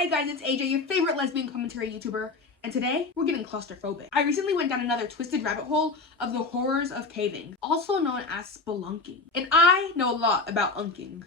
Hi guys, it's AJ, your favorite lesbian commentary YouTuber, and today we're getting claustrophobic. I recently went down another twisted rabbit hole of the horrors of caving, also known as spelunking. And I know a lot about unking.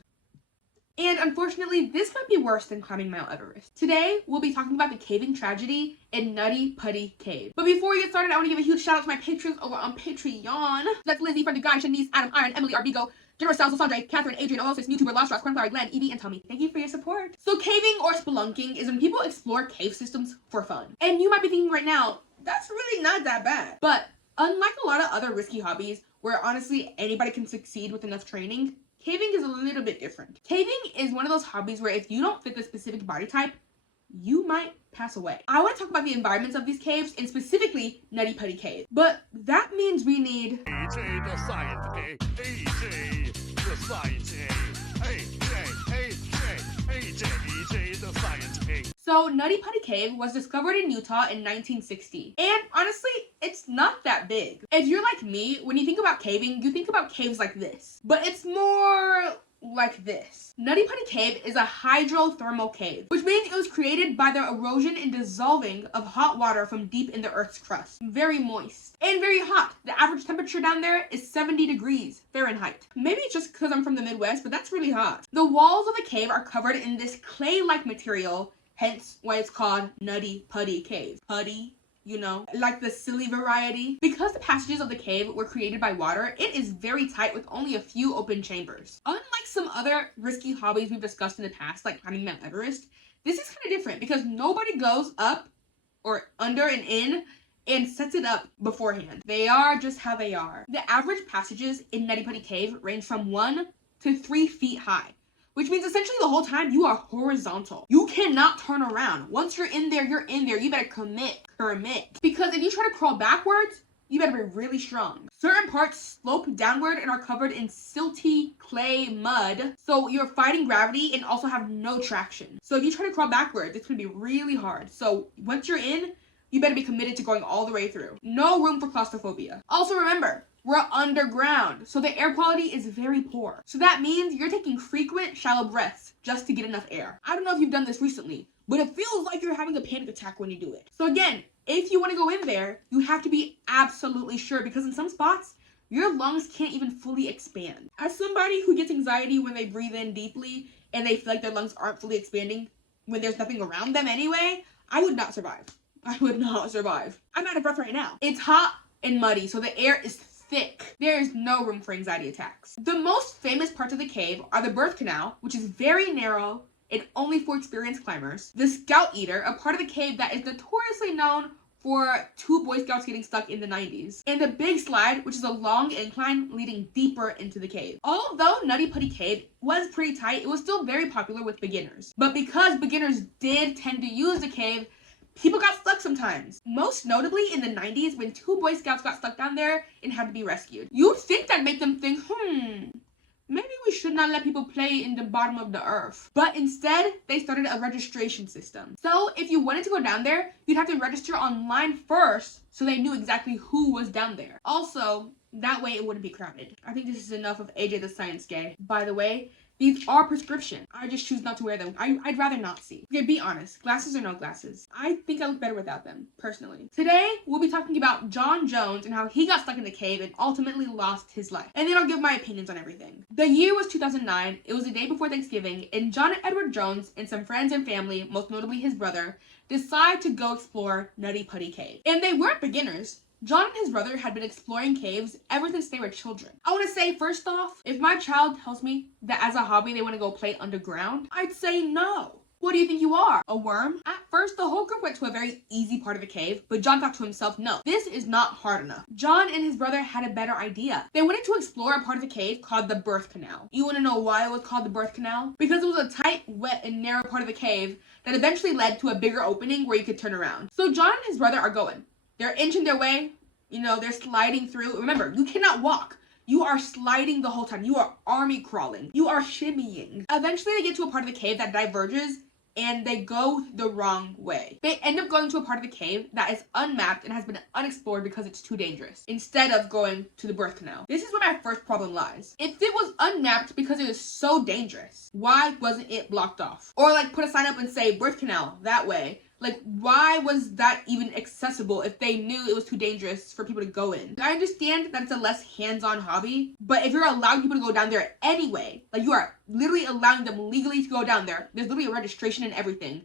And unfortunately, this might be worse than climbing Mount Everest. Today, we'll be talking about the caving tragedy in Nutty Putty Cave. But before we get started, I want to give a huge shout out to my patrons over on Patreon. That's Lizzie, Friend of Guy, Shanice, Adam, Iron, Emily, Arbigo, General Styles, Sandra, Catherine, Adrian, Oasis, YouTuber, Lost Ross, Cornflower, Glenn, Evie, and Tommy. Thank you for your support. So caving or spelunking is when people explore cave systems for fun. And you might be thinking right now, that's really not that bad. But unlike a lot of other risky hobbies, where honestly anybody can succeed with enough training, caving is a little bit different. Caving is one of those hobbies where if you don't fit the specific body type, you might pass away. I want to talk about the environments of these caves, and specifically Nutty Putty Cave. But that means we need AJ the Science Gay, AJ the Science Gay, AJ the Science Gay. So Nutty Putty Cave was discovered in Utah in 1960. And honestly, it's not that big. If you're like me, when you think about caving, you think about caves like this. But it's more like this. Nutty Putty Cave is a hydrothermal cave, which means it was created by the erosion and dissolving of hot water from deep in the Earth's crust. Very moist and very hot. The average temperature down there is 70 degrees Fahrenheit. Maybe it's just because I'm from the Midwest, but that's really hot. The walls of the cave are covered in this clay-like material, hence why it's called Nutty Putty Cave. Putty, you know, like the silly variety. Because the passages of the cave were created by water, it is very tight with only a few open chambers. Unlike some other risky hobbies we've discussed in the past, like climbing Mount Everest, this is kind of different because nobody goes up or under and in and sets it up beforehand. They are just how they are. The average passages in Nutty Putty Cave range from 1 to 3 feet high, which means essentially the whole time you are horizontal. You cannot turn around. Once you're in there, you're in there. You better commit. Because if you try to crawl backwards, you better be really strong. Certain parts slope downward and are covered in silty clay mud, so you're fighting gravity and also have no traction. So if you try to crawl backwards, it's gonna be really hard. So once you're in, you better be committed to going all the way through. No room for claustrophobia. Also remember, we're underground, so the air quality is very poor. So that means you're taking frequent shallow breaths just to get enough air. I don't know if you've done this recently, but it feels like you're having a panic attack when you do it. So again, if you want to go in there, you have to be absolutely sure, because in some spots, your lungs can't even fully expand. As somebody who gets anxiety when they breathe in deeply and they feel like their lungs aren't fully expanding when there's nothing around them anyway, I would not survive. I would not survive. I'm out of breath right now. It's hot and muddy, so the air is thick. There is no room for anxiety attacks. The most famous parts of the cave are the birth canal, which is very narrow and only for experienced climbers. The Scout Eater, a part of the cave that is notoriously known for 2 Boy Scouts getting stuck in the 90s. And the Big Slide, which is a long incline leading deeper into the cave. Although Nutty Putty Cave was pretty tight, it was still very popular with beginners. But because beginners did tend to use the cave, people got stuck sometimes. Most notably in the 90s when 2 Boy Scouts got stuck down there and had to be rescued. You'd think that'd make them think, maybe we should not let people play in the bottom of the earth. But instead, they started a registration system. So if you wanted to go down there, you'd have to register online first so they knew exactly who was down there. Also, that way it wouldn't be crowded. I think this is enough of AJ the Science Gay. By the way, these are prescription. I just choose not to wear them. I'd rather not see. Okay, be honest. Glasses or no glasses? I think I look better without them, personally. Today, we'll be talking about John Jones and how he got stuck in the cave and ultimately lost his life. And then I'll give my opinions on everything. The year was 2009. It was the day before Thanksgiving, and John Edward Jones and some friends and family, most notably his brother, decide to go explore Nutty Putty Cave. And they weren't beginners. John and his brother had been exploring caves ever since they were children. I want to say, first off, if my child tells me that as a hobby they want to go play underground, I'd say no. What do you think you are, a worm? At first, the whole group went to a very easy part of the cave, but John thought to himself, no, this is not hard enough. John and his brother had a better idea. They wanted to explore a part of the cave called the birth canal. You want to know why it was called the birth canal? Because it was a tight, wet, and narrow part of the cave that eventually led to a bigger opening where you could turn around. So John and his brother are going. They're inching their way. You know, they're sliding through. Remember, you cannot walk. You are sliding the whole time. You are army crawling. You are shimmying. Eventually, they get to a part of the cave that diverges and they go the wrong way. They end up going to a part of the cave that is unmapped and has been unexplored because it's too dangerous, instead of going to the birth canal. This is where my first problem lies. If it was unmapped because it was so dangerous, why wasn't it blocked off? Or like put a sign up and say birth canal that way. Like, why was that even accessible if they knew it was too dangerous for people to go in? I understand that it's a less hands-on hobby, but if you're allowing people to go down there anyway, like you are literally allowing them legally to go down there, there's literally a registration and everything,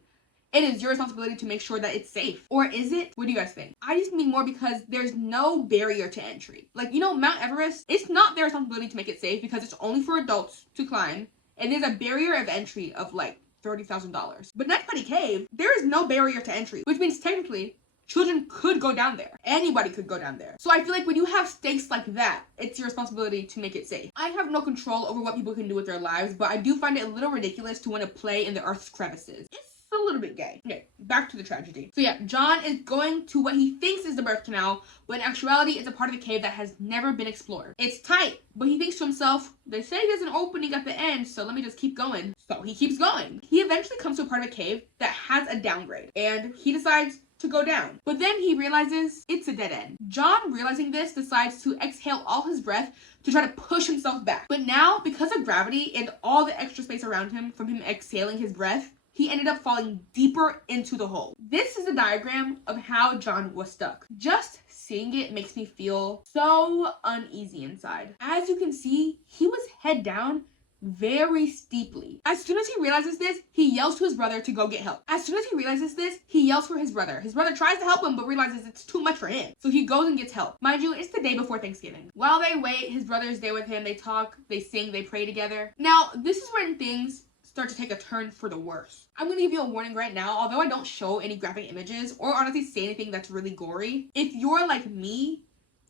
it is your responsibility to make sure that it's safe. Or is it? What do you guys think? I just mean more because there's no barrier to entry. Like, you know, Mount Everest, it's not their responsibility to make it safe because it's only for adults to climb, and there's a barrier of entry of like $30,000. But Nutty Putty Cave, there is no barrier to entry, which means technically children could go down there. Anybody could go down there. So I feel like when you have stakes like that, it's your responsibility to make it safe. I have no control over what people can do with their lives, but I do find it a little ridiculous to want to play in the earth's crevices. It's a little bit gay. Okay, back to the tragedy. So yeah, John is going to what he thinks is the birth canal, but in actuality, it's a part of the cave that has never been explored. It's tight, but he thinks to himself, they say there's an opening at the end, so let me just keep going. So he keeps going. He eventually comes to a part of the cave that has a downgrade, and he decides to go down. But then he realizes it's a dead end. John, realizing this, decides to exhale all his breath to try to push himself back. But now, because of gravity and all the extra space around him from him exhaling his breath, he ended up falling deeper into the hole. This is a diagram of how John was stuck. Just seeing it makes me feel so uneasy inside. As you can see, he was head down very steeply. As soon as he realizes this, he yells to his brother to go get help. As soon as he realizes this, he yells for his brother. His brother tries to help him, but realizes it's too much for him. So he goes and gets help. Mind you, it's the day before Thanksgiving. While they wait, his brother's there with him. They talk, they sing, they pray together. Now, this is when things start to take a turn for the worse. I'm gonna give you a warning right now, although I don't show any graphic images or honestly say anything that's really gory. If you're like me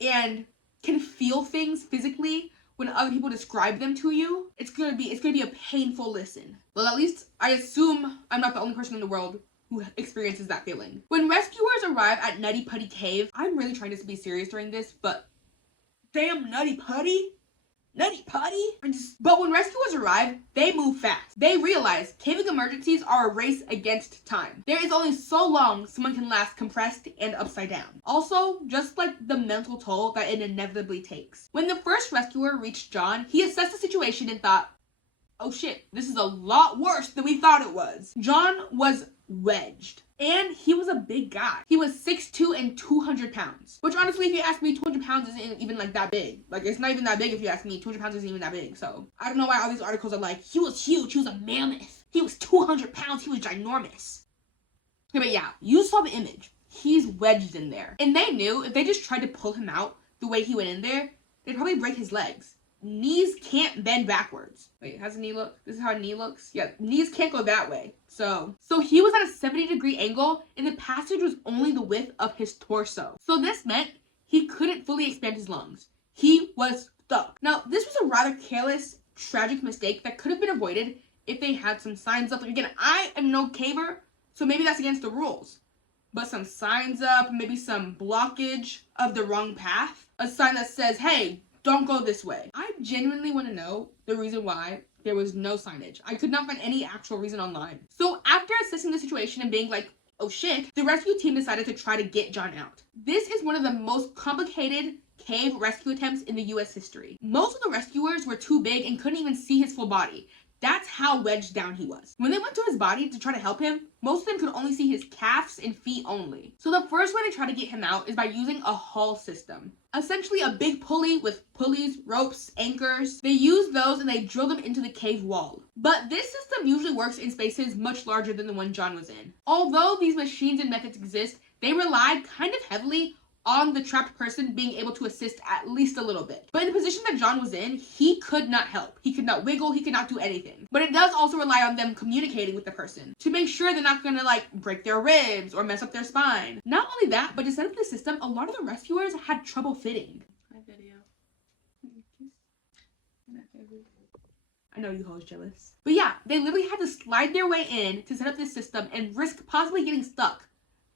and can feel things physically when other people describe them to you, it's gonna be a painful listen. Well, at least I assume I'm not the only person in the world who experiences that feeling. When rescuers arrive at Nutty Putty Cave, I'm really trying to be serious during this, but damn, Nutty Putty? Nutty Putty? But when rescuers arrive, they move fast. They realize caving emergencies are a race against time. There is only so long someone can last compressed and upside down. Also, just like the mental toll that it inevitably takes. When the first rescuer reached John, he assessed the situation and thought, oh shit, this is a lot worse than we thought it was. John was wedged. And he was a big guy. He was 6'2" and 200 pounds. Which honestly, if you ask me, 200 pounds isn't even like that big. Like, it's not even that big if you ask me. 200 pounds isn't even that big. So, I don't know why all these articles are like, he was huge, he was a mammoth. He was 200 pounds, he was ginormous. Okay, but yeah, you saw the image. He's wedged in there. And they knew if they just tried to pull him out the way he went in there, they'd probably break his legs. Knees can't bend backwards. Wait, how's a knee look? This is how a knee looks? Yeah, knees can't go that way. So he was at a 70-degree angle, and the passage was only the width of his torso. So this meant he couldn't fully expand his lungs. He was stuck. Now, this was a rather careless, tragic mistake that could have been avoided if they had some signs up. Like, again, I am no caver, so maybe that's against the rules. But some signs up, maybe some blockage of the wrong path. A sign that says, hey, don't go this way. I genuinely want to know the reason why there was no signage. I could not find any actual reason online. So after assessing the situation and being like, oh shit, the rescue team decided to try to get John out. This is one of the most complicated cave rescue attempts in the US history. Most of the rescuers were too big and couldn't even see his full body. That's how wedged down he was. When they went to his body to try to help him, most of them could only see his calves and feet only. So the first way they try to get him out is by using a haul system. Essentially a big pulley with pulleys, ropes, anchors. They use those and they drill them into the cave wall. But this system usually works in spaces much larger than the one John was in. Although these machines and methods exist, they relied kind of heavily on the trapped person being able to assist at least a little bit. But in the position that John was in, he could not help. He could not wiggle, he could not do anything. But it does also rely on them communicating with the person to make sure they're not gonna like break their ribs or mess up their spine. Not only that, but to set up the system, a lot of the rescuers had trouble fitting. My video. I know you hoes jealous. But yeah, they literally had to slide their way in to set up this system and risk possibly getting stuck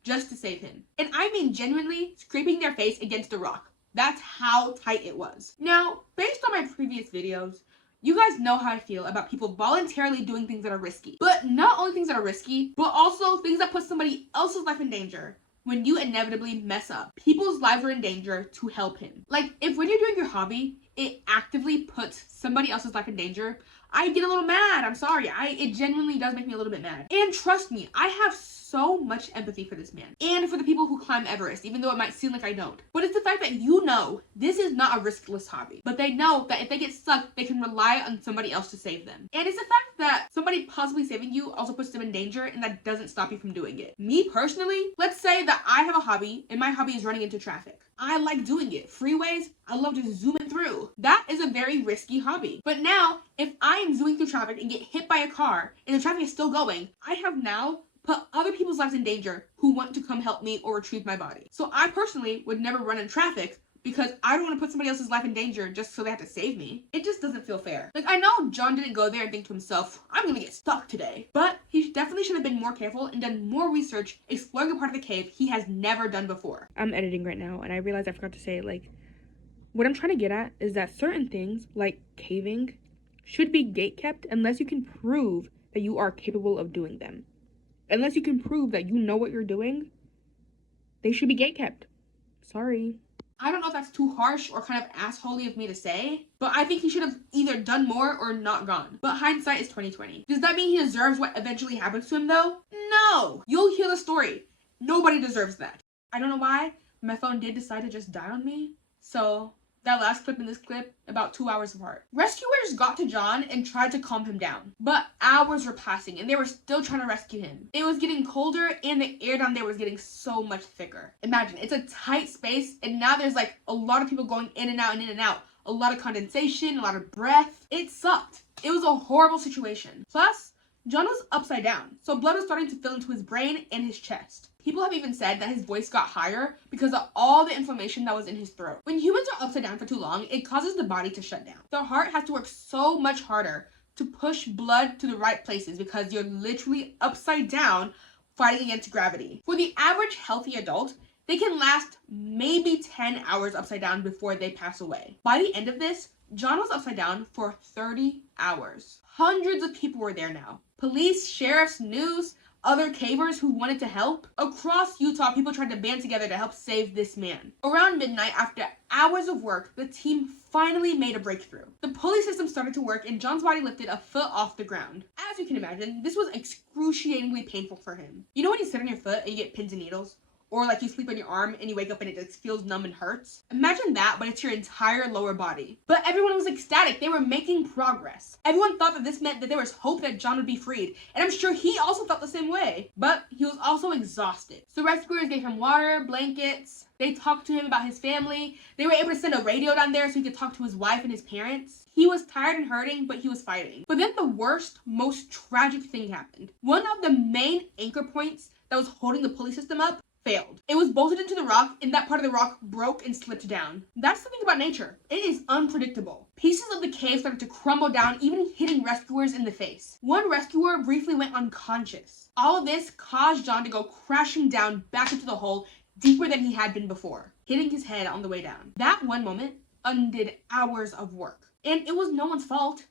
just to save him. And I mean genuinely scraping their face against a rock. That's how tight it was. Now, based on my previous videos, You guys know how I feel about people voluntarily doing things that are risky. But not only things that are risky, but also things that put somebody else's life in danger. When you inevitably mess up, people's lives are in danger to help him. Like, if when you're doing your hobby, it actively puts somebody else's life in danger, I get a little mad. I'm sorry. It genuinely does make me a little bit mad. And trust me, I have so much empathy for this man. And for the people who climb Everest, even though it might seem like I don't. But it's the fact that you know this is not a riskless hobby. But they know that if they get stuck, they can rely on somebody else to save them. And it's the fact that somebody possibly saving you also puts them in danger, and that doesn't stop you from doing it. Me personally, let's say that I have a hobby and my hobby is running into traffic. I like doing it. Freeways, I love just zooming through. That is a very risky hobby. But now, if I am zooming through traffic and get hit by a car and the traffic is still going, I have now put other people's lives in danger who want to come help me or retrieve my body. So I personally would never run in traffic because I don't want to put somebody else's life in danger just so they have to save me. It just doesn't feel fair. Like, I know John didn't go there and think to himself, I'm gonna get stuck today. But he definitely should have been more careful and done more research exploring a part of the cave he has never done before. I'm editing right now and I realized I forgot to say, like, what I'm trying to get at is that certain things, like caving, should be gatekept unless you can prove that you are capable of doing them. Unless you can prove that you know what you're doing, they should be gatekept. Sorry. I don't know if that's too harsh or kind of assholey of me to say, but I think he should have either done more or not gone. But hindsight is 20/20. Does that mean he deserves what eventually happens to him though? No! You'll hear the story. Nobody deserves that. I don't know why, my phone did decide to just die on me. So that last clip and this clip, about 2 hours apart. Rescuers got to John and tried to calm him down, but hours were passing and they were still trying to rescue him. It was getting colder and the air down there was getting so much thicker. Imagine, it's a tight space and now there's like a lot of people going in and out and in and out. A lot of condensation, a lot of breath. It sucked. It was a horrible situation. Plus, John was upside down, so blood was starting to fill into his brain and his chest. People have even said that his voice got higher because of all the inflammation that was in his throat. When humans are upside down for too long, it causes the body to shut down. The heart has to work so much harder to push blood to the right places because you're literally upside down fighting against gravity. For the average healthy adult, they can last maybe 10 hours upside down before they pass away. By the end of this, John was upside down for 30 hours. Hundreds of people were there now. Police, sheriffs, news, other cavers who wanted to help. Across Utah, people tried to band together to help save this man. Around midnight, after hours of work, the team finally made a breakthrough. The pulley system started to work and John's body lifted a foot off the ground. As you can imagine, this was excruciatingly painful for him. You know when you sit on your foot and you get pins and needles? Or like you sleep on your arm and you wake up and it just feels numb and hurts. Imagine that, but it's your entire lower body. But everyone was ecstatic. They were making progress. Everyone thought that this meant that there was hope that John would be freed. And I'm sure he also felt the same way. But he was also exhausted. So rescuers gave him water, blankets. They talked to him about his family. They were able to send a radio down there so he could talk to his wife and his parents. He was tired and hurting, but he was fighting. But then the worst, most tragic thing happened. One of the main anchor points that was holding the pulley system up failed. It was bolted into the rock and that part of the rock broke and slipped down. That's the thing about nature. It is unpredictable. Pieces of the cave started to crumble down, even hitting rescuers in the face. One rescuer briefly went unconscious. All of this caused John to go crashing down back into the hole deeper than he had been before, hitting his head on the way down. That one moment undid hours of work. And it was no one's fault.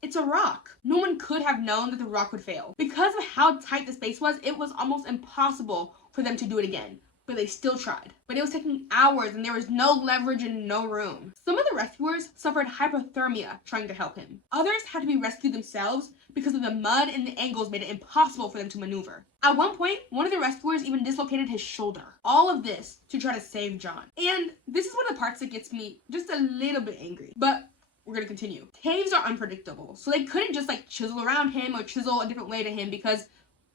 It's a rock. No one could have known that the rock would fail. Because of how tight the space was, it was almost impossible for them to do it again. But they still tried. But it was taking hours and there was no leverage and no room. Some of the rescuers suffered hypothermia trying to help him. Others had to be rescued themselves because of the mud and the angles made it impossible for them to maneuver. At one point, one of the rescuers even dislocated his shoulder. All of this to try to save John. And this is one of the parts that gets me just a little bit angry. But we're gonna continue. Caves are unpredictable, so they couldn't just like chisel around him or chisel a different way to him because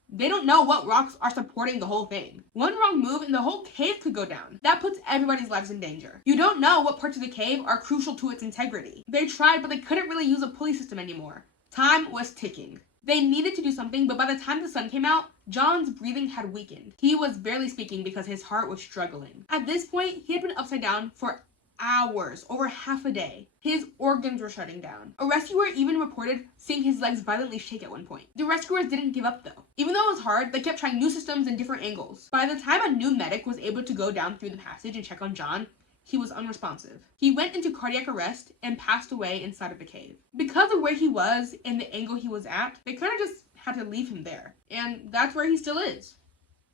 they don't know what rocks are supporting the whole thing. One wrong move and the whole cave could go down. That puts everybody's lives in danger. You don't know what parts of the cave are crucial to its integrity. They tried, but they couldn't really use a pulley system anymore. Time was ticking. They needed to do something, but by the time the sun came out, John's breathing had weakened. He was barely speaking because his heart was struggling. At this point, he had been upside down for hours, over half a day. His organs were shutting down. A rescuer even reported seeing his legs violently shake at one point. The rescuers didn't give up though. Even though it was hard, they kept trying new systems and different angles. By the time a new medic was able to go down through the passage and check on John, he was unresponsive. He went into cardiac arrest and passed away inside of the cave. Because of where he was and the angle he was at, they kind of just had to leave him there. And that's where he still is,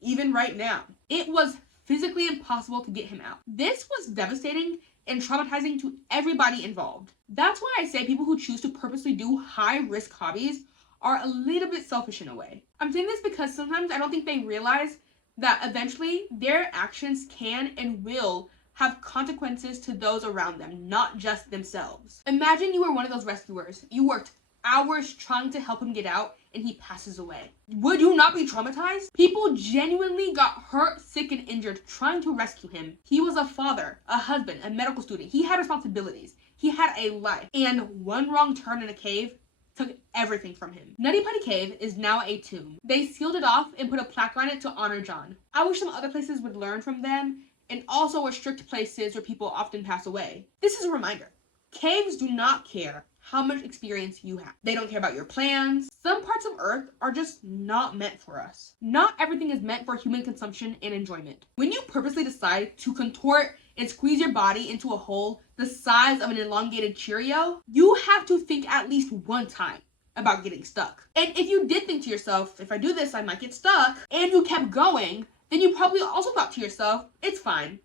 even right now. It was physically impossible to get him out. This was devastating and traumatizing to everybody involved. That's why I say people who choose to purposely do high-risk hobbies are a little bit selfish in a way. I'm saying this because sometimes I don't think they realize that eventually their actions can and will have consequences to those around them, not just themselves. Imagine you were one of those rescuers. You worked hours trying to help him get out and he passes away. Would you not be traumatized? People genuinely got hurt, sick, and injured trying to rescue him. He was a father, a husband, a medical student. He had responsibilities. He had a life. And one wrong turn in a cave took everything from him. Nutty Putty Cave is now a tomb. They sealed it off and put a plaque on it to honor John. I wish some other places would learn from them and also restrict places where people often pass away. This is a reminder. Caves do not care how much experience you have. They don't care about your plans. Some parts of Earth are just not meant for us. Not everything is meant for human consumption and enjoyment. When you purposely decide to contort and squeeze your body into a hole the size of an elongated Cheerio, you have to think at least one time about getting stuck. And if you did think to yourself, if I do this, I might get stuck, and you kept going, then you probably also thought to yourself, it's fine.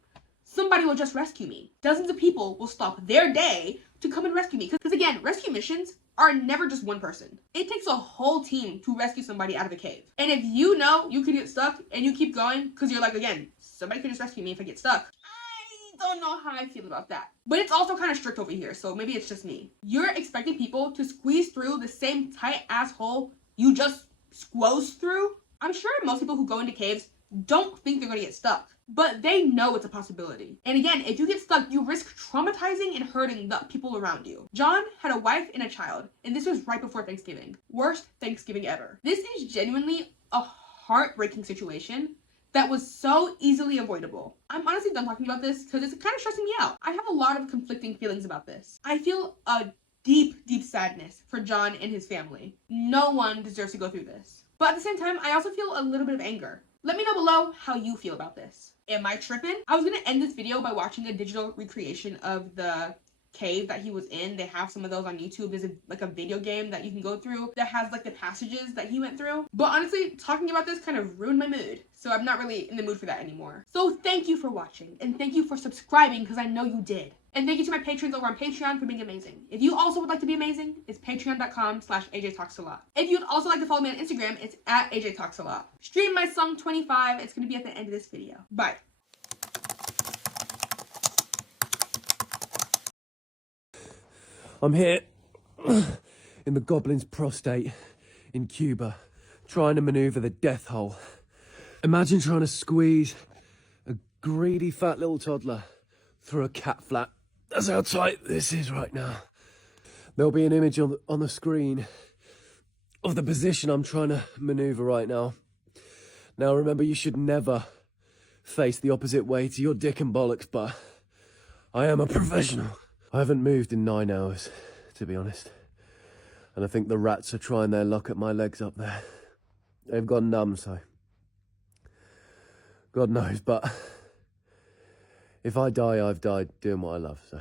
Somebody will just rescue me. Dozens of people will stop their day to come and rescue me. Because again, rescue missions are never just one person. It takes a whole team to rescue somebody out of a cave. And if you know you could get stuck and you keep going, because you're like, again, somebody could just rescue me if I get stuck. I don't know how I feel about that. But it's also kind of strict over here, so maybe it's just me. You're expecting people to squeeze through the same tight ass hole you just squoze through? I'm sure most people who go into caves don't think they're gonna get stuck, but they know it's a possibility. And again, if you get stuck, you risk traumatizing and hurting the people around you. John had a wife and a child, and this was right before Thanksgiving. Worst Thanksgiving ever. This is genuinely a heartbreaking situation that was so easily avoidable. I'm honestly done talking about this because it's kind of stressing me out. I have a lot of conflicting feelings about this. I feel a deep, deep sadness for John and his family. No one deserves to go through this. But at the same time, I also feel a little bit of anger. Let me know below how you feel about this. Am I tripping? I was gonna end this video by watching a digital recreation of the cave that he was in. They have some of those on YouTube. There's like a video game that you can go through that has like the passages that he went through. But honestly, talking about this kind of ruined my mood. So I'm not really in the mood for that anymore. So thank you for watching and thank you for subscribing because I know you did. And thank you to my patrons over on Patreon for being amazing. If you also would like to be amazing, it's patreon.com/AJTalksAlot. If you'd also like to follow me on Instagram, it's at AJTalksAlot. Stream my song 25. It's going to be at the end of this video. Bye. I'm here in the Goblin's prostate in Cuba, trying to maneuver the death hole. Imagine trying to squeeze a greedy fat little toddler through a cat flap. That's how tight this is right now. There'll be an image on the screen of the position I'm trying to maneuver right now. Now remember, you should never face the opposite way to your dick and bollocks, but I am a professional. I haven't moved in 9 hours, to be honest. And I think the rats are trying their luck at my legs up there. They've gone numb, so God knows, but if I die, I've died doing what I love, so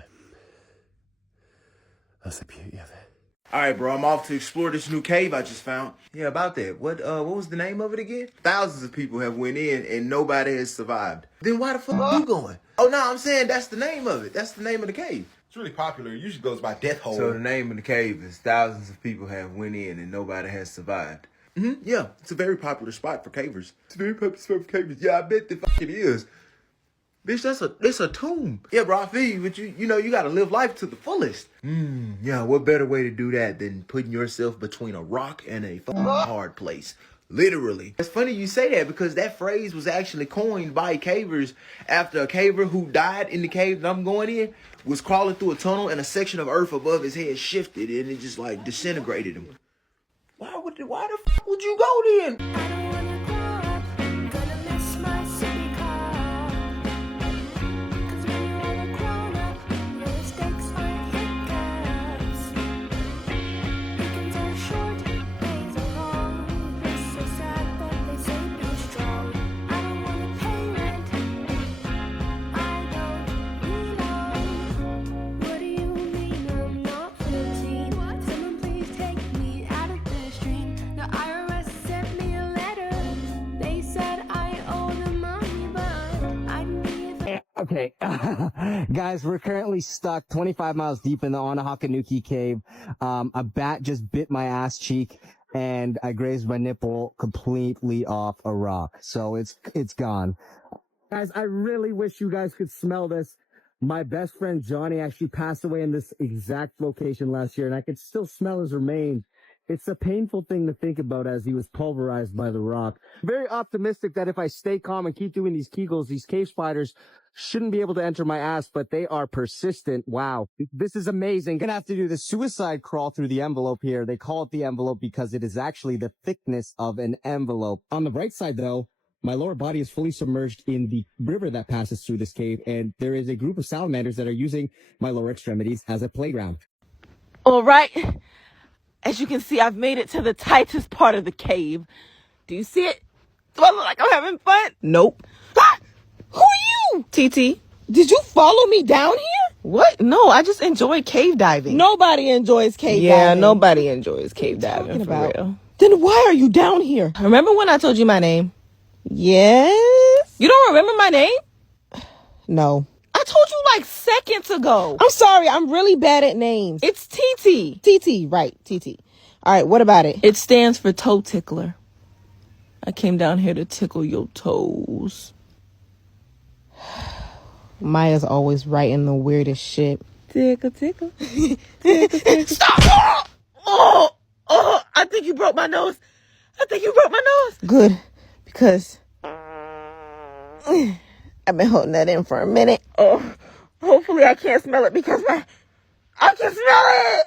that's the beauty of it. All right, bro, I'm off to explore this new cave I just found. Yeah, about that. What was the name of it again? Thousands of people have went in and nobody has survived. Then why the fuck are you going? Oh, no, I'm saying that's the name of it. That's the name of the cave. It's really popular. It usually goes by Death Hole. So the name of the cave is thousands of people have went in and nobody has survived. Yeah, it's a very popular spot for cavers. It's a very popular spot for cavers. Yeah, I bet the fuck it is. Bitch, that's a tomb. Yeah, bro, I feel you, but you know, you gotta live life to the fullest. Yeah, what better way to do that than putting yourself between a rock and a fucking hard place? Literally. It's funny you say that because that phrase was actually coined by cavers after a caver who died in the cave that I'm going in was crawling through a tunnel and a section of earth above his head shifted and it just like disintegrated him. Why the fuck would you go then? Okay, guys, we're currently stuck 25 miles deep in the Onahakanuki cave. A bat just bit my ass cheek and I grazed my nipple completely off a rock. So it's gone. Guys, I really wish you guys could smell this. My best friend Johnny actually passed away in this exact location last year and I could still smell his remains. It's a painful thing to think about as he was pulverized by the rock. Very optimistic that if I stay calm and keep doing these Kegels, these cave spiders shouldn't be able to enter my ass, but they are persistent. Wow. This is amazing. Gonna have to do the suicide crawl through the envelope here. They call it the envelope because it is actually the thickness of an envelope. On the bright side though, my lower body is fully submerged in the river that passes through this cave, and there is a group of salamanders that are using my lower extremities as a playground. All right. As you can see, I've made it to the tightest part of the cave. Do you see it? Do I look like I'm having fun? Nope. Ah! Who are you? TT. Did you follow me down here? What? No, I just enjoy cave diving. Nobody enjoys cave diving. Yeah, nobody enjoys cave diving for real. Then why are you down here? Remember when I told you my name? Yes. You don't remember my name? No. I told you like seconds ago. I'm sorry. I'm really bad at names. It's TT. TT, right. TT. All right. What about it? It stands for toe tickler. I came down here to tickle your toes. Maya's always writing the weirdest shit. Tickle, tickle. Tickle, tickle. Stop! Oh, I think you broke my nose. Good. Because I've been holding that in for a minute. Oh, hopefully I can't smell it because I can smell it.